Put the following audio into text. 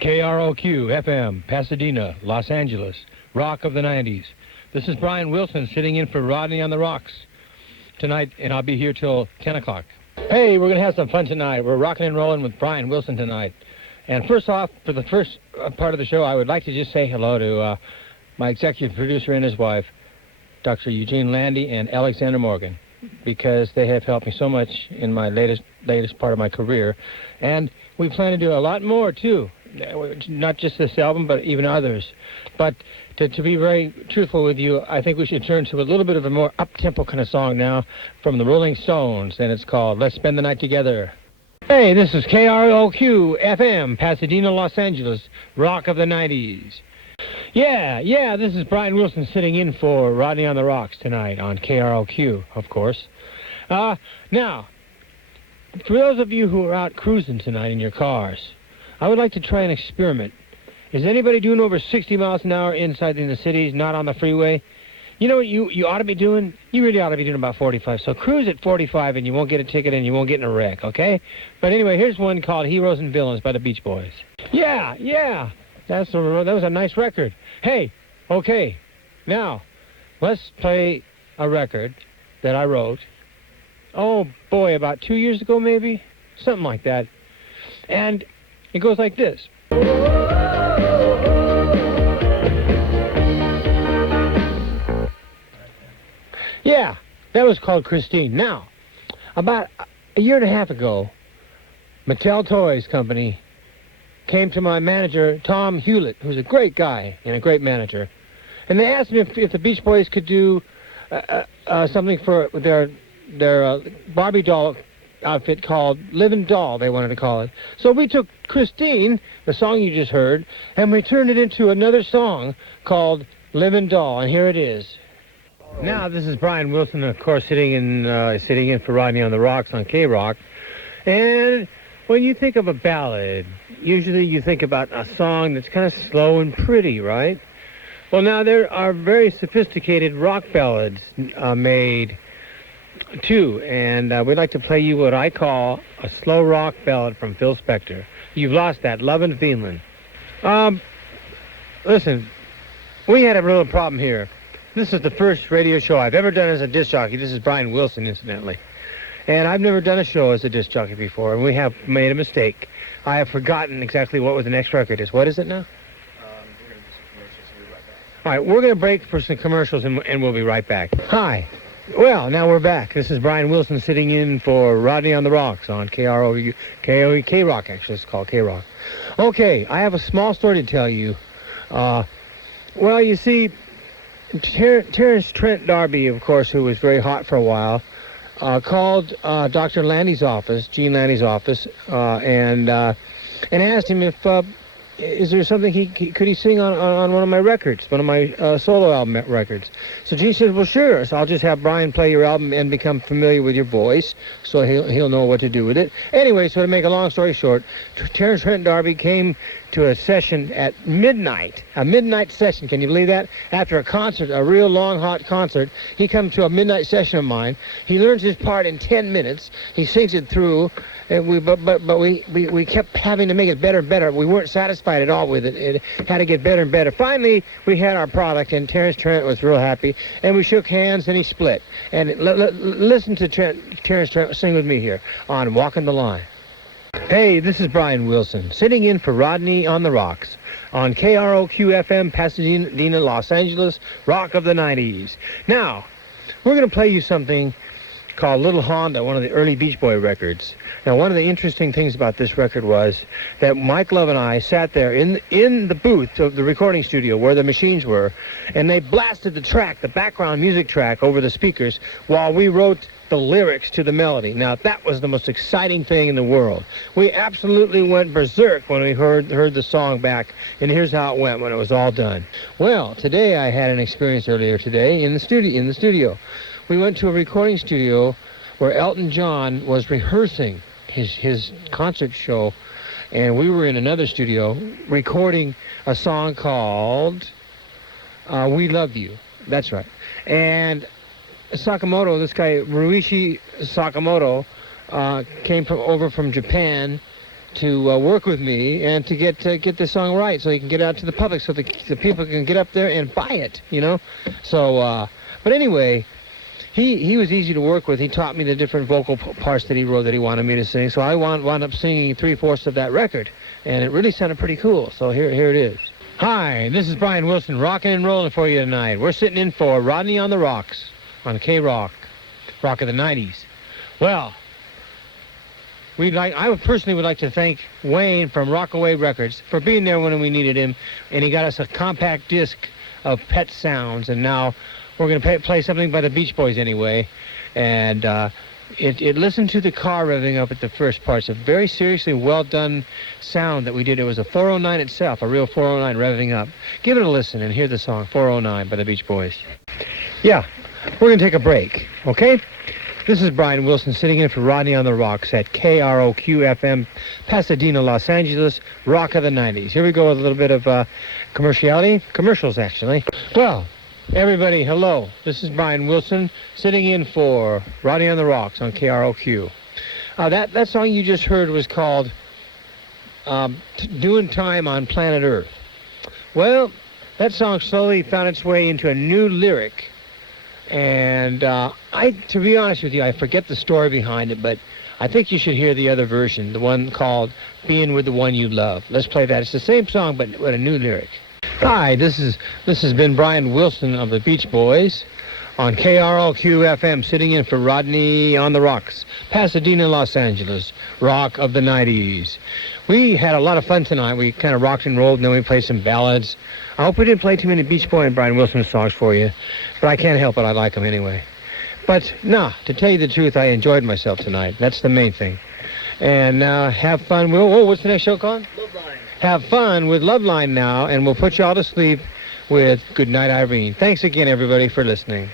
KROQ FM, Pasadena, Los Angeles, rock of the 90s. This is Brian Wilson sitting in for Rodney on the Rocks tonight, and I'll be here till 10 o'clock. Hey, we're going to have some fun tonight. We're rocking and rolling with Brian Wilson tonight. And first off, for the first part of the show, I would like to just say hello to my executive producer and his wife, Dr. Eugene Landy and Alexander Morgan, because they have helped me so much in my latest part of my career. And we plan to do a lot more, too. Not just this album, but even others. But to be very truthful with you, I think we should turn to a little bit of a more up-tempo kind of song now from the Rolling Stones, and it's called Let's Spend the Night Together. Hey, this is KROQ FM, Pasadena, Los Angeles, rock of the 90s. Yeah, this is Brian Wilson sitting in for Rodney on the Rocks tonight on KROQ, of course. Now, for those of you who are out cruising tonight in your cars, I would like to try an experiment. Is anybody doing over 60 miles an hour inside in the cities, not on the freeway? You know what you ought to be doing? You really ought to be doing about 45. So cruise at 45 and you won't get a ticket and you won't get in a wreck, okay? But anyway, here's one called Heroes and Villains by the Beach Boys. Yeah. That was a nice record. Hey, okay. Now, let's play a record that I wrote. Oh, boy, about 2 years ago, maybe? Something like that. And it goes like this. Yeah, that was called Christine. Now, about a year and a half ago, Mattel Toys Company came to my manager, Tom Hewlett, who's a great guy and a great manager, and they asked me if the Beach Boys could do something for their Barbie doll outfit called Living Doll, they wanted to call it. So we took Christine, the song you just heard, and we turned it into another song called Living Doll, and here it is. Now, this is Brian Wilson, of course, sitting in for Rodney on the Rocks on KROQ. And when you think of a ballad, usually you think about a song that's kind of slow and pretty, right? Well, now there are very sophisticated rock ballads made too, and we'd like to play you what I call a slow rock ballad from Phil Spector. You've Lost That, Lovin' Feelin'. Listen, we had a real problem here. This is the first radio show I've ever done as a disc jockey. This is Brian Wilson, incidentally. And I've never done a show as a disc jockey before, and we have made a mistake. I have forgotten exactly what the next record is. What is it now? We're going to do some commercials, so we'll be right back. All right, we're going to break for some commercials, and we'll be right back. Hi. Well, now we're back. This is Brian Wilson sitting in for Rodney on the Rocks on KROQ, actually. It's called KROQ. Okay, I have a small story to tell you. Well, you see, Terence Trent D'Arby, of course, who was very hot for a while, called Dr. Landy's office, Gene Landy's office, and asked him if is there something could he sing on one of my records, one of my solo album records. So Gene said, well, sure. So I'll just have Brian play your album and become familiar with your voice, so he'll know what to do with it. Anyway, so to make a long story short, Terence Trent D'Arby came to a session at midnight, a midnight session. Can you believe that? After a concert, a real long, hot concert, he comes to a midnight session of mine. He learns his part in 10 minutes. He sings it through. And we kept having to make it better and better. We weren't satisfied at all with it. It had to get better and better. Finally, we had our product, and Terence Trent was real happy. And we shook hands, and he split. And listen to Terence Trent sing with me here on Walking the Line. Hey, this is Brian Wilson, sitting in for Rodney on the Rocks on KROQ FM, Pasadena, Los Angeles, rock of the 90s. Now, we're going to play you something called Little Honda, one of the early Beach Boy records. Now, one of the interesting things about this record was that Mike Love and I sat there in the booth of the recording studio where the machines were, and they blasted the track, the background music track, over the speakers while we wrote the lyrics to the melody. Now, that was the most exciting thing in the world. We absolutely went berserk when we heard the song back, and here's how it went when it was all done. Well, today I had an experience earlier today in the studio. We went to a recording studio where Elton John was rehearsing his concert show, and we were in another studio recording a song called We Love You. That's right. And Sakamoto, this guy, Ruichi Sakamoto, came over from Japan, to work with me and to get this song right, so he can get out to the public, so the people can get up there and buy it, you know. So, but anyway, he was easy to work with. He taught me the different vocal parts that he wrote that he wanted me to sing. So I wound up singing 3/4 of that record, and it really sounded pretty cool. So here it is. Hi, this is Brian Wilson, rocking and rolling for you tonight. We're sitting in for Rodney on the Rocks on KROQ, Rock of the 90s. Well, I personally would like to thank Wayne from Rockaway Records for being there when we needed him, and he got us a compact disc of Pet Sounds, and now we're going to play something by the Beach Boys anyway, and it listened to the car revving up at the first part. It's a very seriously well done sound that we did. It was a 409 itself, a real 409 revving up. Give it a listen and hear the song 409 by the Beach Boys. Yeah, we're going to take a break, okay? This is Brian Wilson sitting in for Rodney on the Rocks at KROQ FM, Pasadena, Los Angeles, Rock of the 90s. Here we go with a little bit of commercials actually. Well, everybody, hello. This is Brian Wilson sitting in for Rodney on the Rocks on KROQ. That song you just heard was called Doing Time on Planet Earth. Well, that song slowly found its way into a new lyric. And to be honest with you, I forget the story behind it, but I think you should hear the other version, the one called Being With the One You Love. Let's play that. It's the same song, but with a new lyric. Hi, this has been Brian Wilson of the Beach Boys on KROQ FM, sitting in for Rodney on the Rocks, Pasadena, Los Angeles, Rock of the 90s. We had a lot of fun tonight. We kind of rocked and rolled, and then we played some ballads. I hope we didn't play too many Beach Boy and Brian Wilson songs for you, but I can't help it. I like them anyway. But, no, to tell you the truth, I enjoyed myself tonight. That's the main thing. And have fun. What's the next show called? Loveline. Have fun with Loveline now, and we'll put you all to sleep with Goodnight Irene. Thanks again, everybody, for listening.